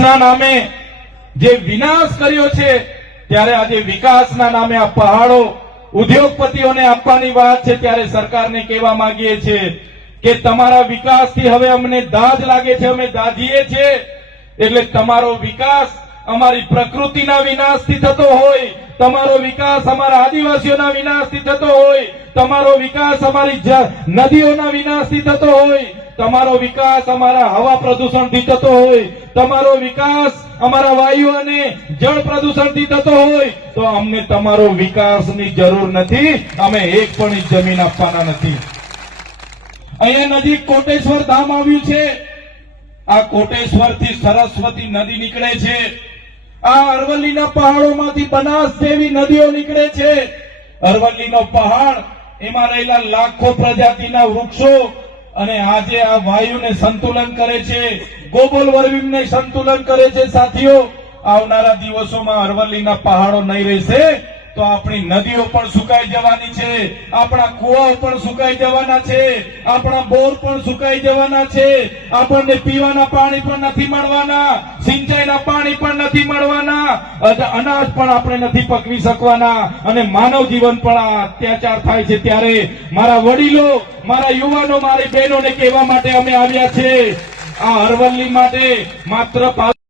વિકાસના નામે જે વિનાશ કર્યો છે, ત્યારે આજે વિકાસના નામે આ પહાડો ઉદ્યોગપતિઓને આપવાની વાત છે, ત્યારે સરકારને કહેવા માંગીએ છીએ કે તમારા વિકાસથી હવે અમને દાજ લાગે છે, અમે દાજીએ છીએ, એટલે તમારો વિકાસ અમારી પ્રકૃતિના વિનાશથી થતો હોય, તમારો વિકાસ અમારા આદિવાસીઓના વિનાશથી થતો હોય, તમારો વિકાસ અમારી નદીઓના વિનાશથી થતો હોય, તમારો વિકાસ અમારા હવા પ્રદૂષણથી થતો હોય, તમારો વિકાસ અમારા વાયુ અને જળ પ્રદૂષણથી થતો હોય, તો અમને તમારો વિકાસની જરૂર નથી, અમે એક પણ ઇંચ જમીન આપવાના નથી. અહીંયા નજીક કોટેશ્વર ધામ આવ્યું છે. આ કોટેશ્વરથી સરસ્વતી નદી નીકળે છે. આ અરવલ્લીના પહાડોમાંથી બનાસ જેવી નદીઓ નીકળે છે. અરવલ્લીનો પહાડ, એમાં રહેલા લાખો પ્રજાતિના વૃક્ષો, અને આજે આ વાયુને સંતુલન કરે છે, ગ્લોબલ વોર્મિંગને સંતુલન કરે છે. સાથીઓ, આવનારા દિવસોમાં અરવલ્લીના પહાડો નહીં રહેશે તો આપણી નદીઓ પણ સુકાઈ જવાની છે, આપણા કુવાઓ પણ સુકાઈ જવાના છે, આપણા બોર પણ સુકાઈ જવાના છે, આપણને પીવાના પાણી પણ નથી મળવાના, સિંચાઈના પાણી પણ નથી મળવાના, અનાજ પણ આપણે નથી પકવી શકવાના, અને માનવ જીવન પણ આ અત્યાચાર થાય છે. ત્યારે મારા વડીલો, મારા યુવાનો, મારી બહેનોને કહેવા માટે અમે આવ્યા છે, આ અરવલ્લી માટે માત્ર